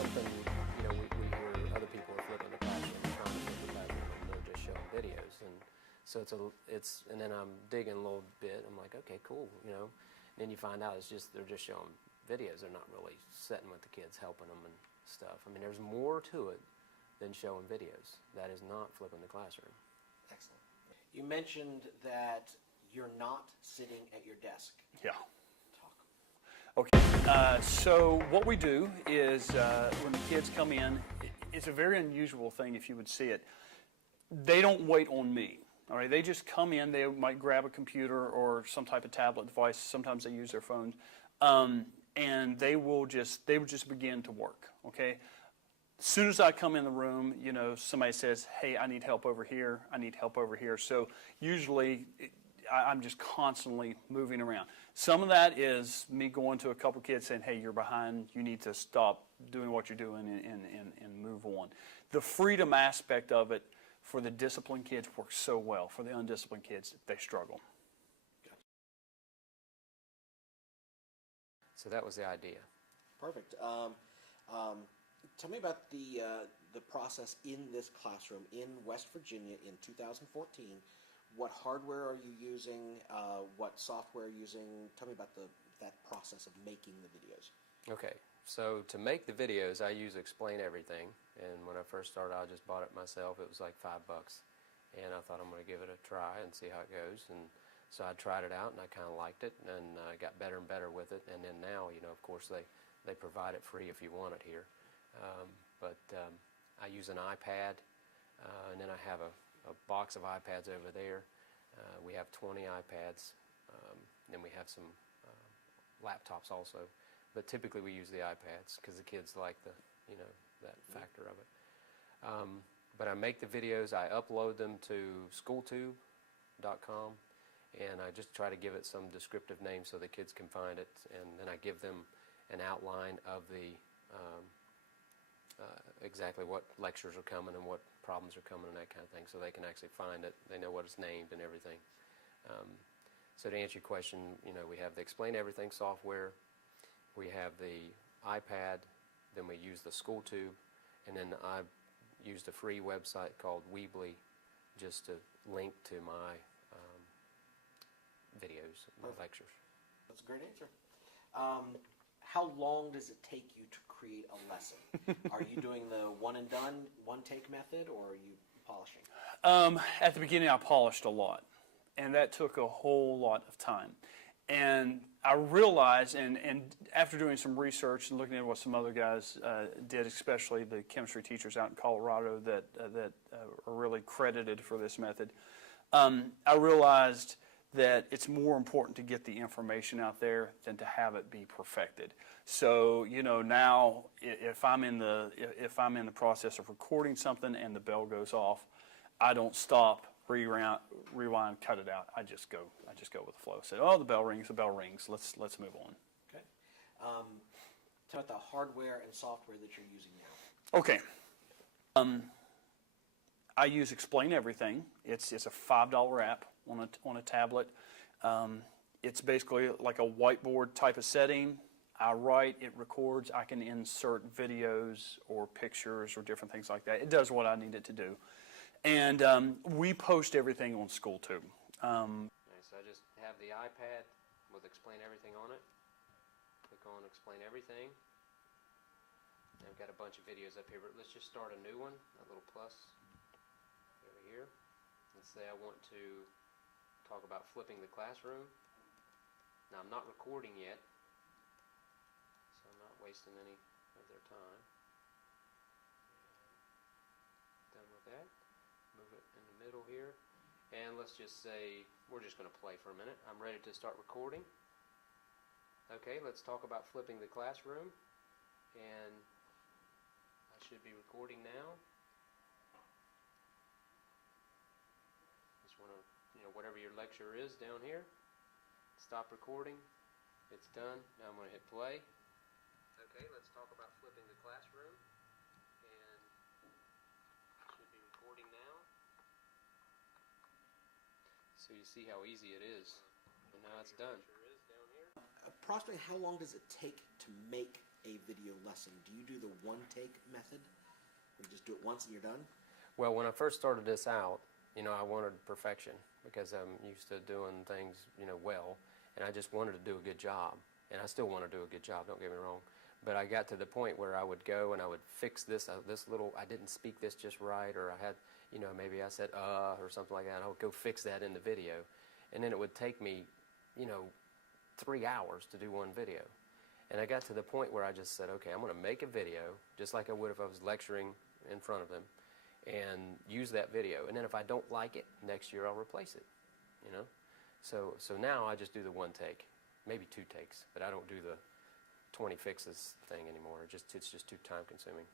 something, we hear other people are flipping the classroom, trying to flip the classroom, and they're just showing videos. And so and then I'm digging a little bit. I'm like, okay, cool, And then you find out they're just showing videos. They're not really sitting with the kids, helping them and stuff. I mean, there's more to it than showing videos. That is not flipping the classroom. Excellent. You mentioned that you're not sitting at your desk. Yeah. Talk. Okay. So what we do is when the kids come in, it's a very unusual thing if you would see it. They don't wait on me. All right. They just come in. They might grab a computer or some type of tablet device. Sometimes they use their phones, and they would just begin to work. Okay. As soon as I come in the room, somebody says, "Hey, I need help over here. I need help over here." So usually, I'm just constantly moving around. Some of that is me going to a couple kids saying, "Hey, you're behind. You need to stop doing what you're doing and move on." The freedom aspect of it for the disciplined kids works so well. For the undisciplined kids, they struggle. So that was the idea. Perfect. Tell me about the process in this classroom in West Virginia in 2014. What hardware are you using? What software are you using? Tell me about that process of making the videos. Okay, so to make the videos, I use Explain Everything, and when I first started, I just bought it myself. It was like $5, and I thought I'm going to give it a try and see how it goes. And so I tried it out, and I kind of liked it, and I got better and better with it. And then now, of course, they provide it free if you want it here. But I use an iPad, and then I have a box of iPads over there. We have 20 iPads, then we have some laptops also. But typically we use the iPads because the kids like that factor of it. But I make the videos, I upload them to schooltube.com, and I just try to give it some descriptive name so the kids can find it, and then I give them an outline of the exactly what lectures are coming and what problems are coming and that kind of thing, so they can actually find it. They know what it's named and everything. So to answer your question, we have the Explain Everything software, we have the iPad, then we use the SchoolTube, and then I used a free website called Weebly just to link to my videos, my lectures. That's a great answer. How long does it take you to create a lesson? Are you doing the one and done, one take method, or are you polishing? At the beginning, I polished a lot, and that took a whole lot of time. And I realized, and after doing some research and looking at what some other guys did, especially the chemistry teachers out in Colorado that are really credited for this method, I realized that it's more important to get the information out there than to have it be perfected. So now if I'm in the process of recording something and the bell goes off, I don't stop, rewind, cut it out. I just go with the flow. Say, oh, the bell rings. Let's move on. Okay. Tell me about the hardware and software that you're using now. Okay. I use Explain Everything. It's a $5 app on a tablet. It's basically like a whiteboard type of setting. I write, it records. I can insert videos or pictures or different things like that. It does what I need it to do. And we post everything on SchoolTube. So I just have the iPad with Explain Everything on it. Click on Explain Everything. I've got a bunch of videos up here, but let's just start a new one, a little plus over here. Let's say I want to talk about flipping the classroom. Now I'm not recording yet, so I'm not wasting any of their time. Done with that. Move it in the middle here, and let's just say we're just going to play for a minute. I'm ready to start recording. Okay, let's talk about flipping the classroom, and I should be recording now. Just want to, whatever your lecture is down here, stop recording. It's done. Now I'm going to hit play. Okay, let's talk about flipping the classroom, and should be recording now. So you see how easy it is, and now it's done. Approximately how long does it take to make a video lesson? Do you do the one-take method? Where you just do it once and you're done? Well, when I first started this out, I wanted perfection because I'm used to doing things, well, and I just wanted to do a good job. And I still want to do a good job, don't get me wrong. But I got to the point where I would go and I would fix this little, I didn't speak this just right, or I had, maybe I said, or something like that, and I would go fix that in the video. And then it would take me, 3 hours to do one video. And I got to the point where I just said, okay, I'm going to make a video, just like I would if I was lecturing in front of them, and use that video. And then if I don't like it, next year I'll replace it, So now I just do the one take, maybe 2 takes, but I don't do the 20 fixes thing anymore. It's just too time consuming.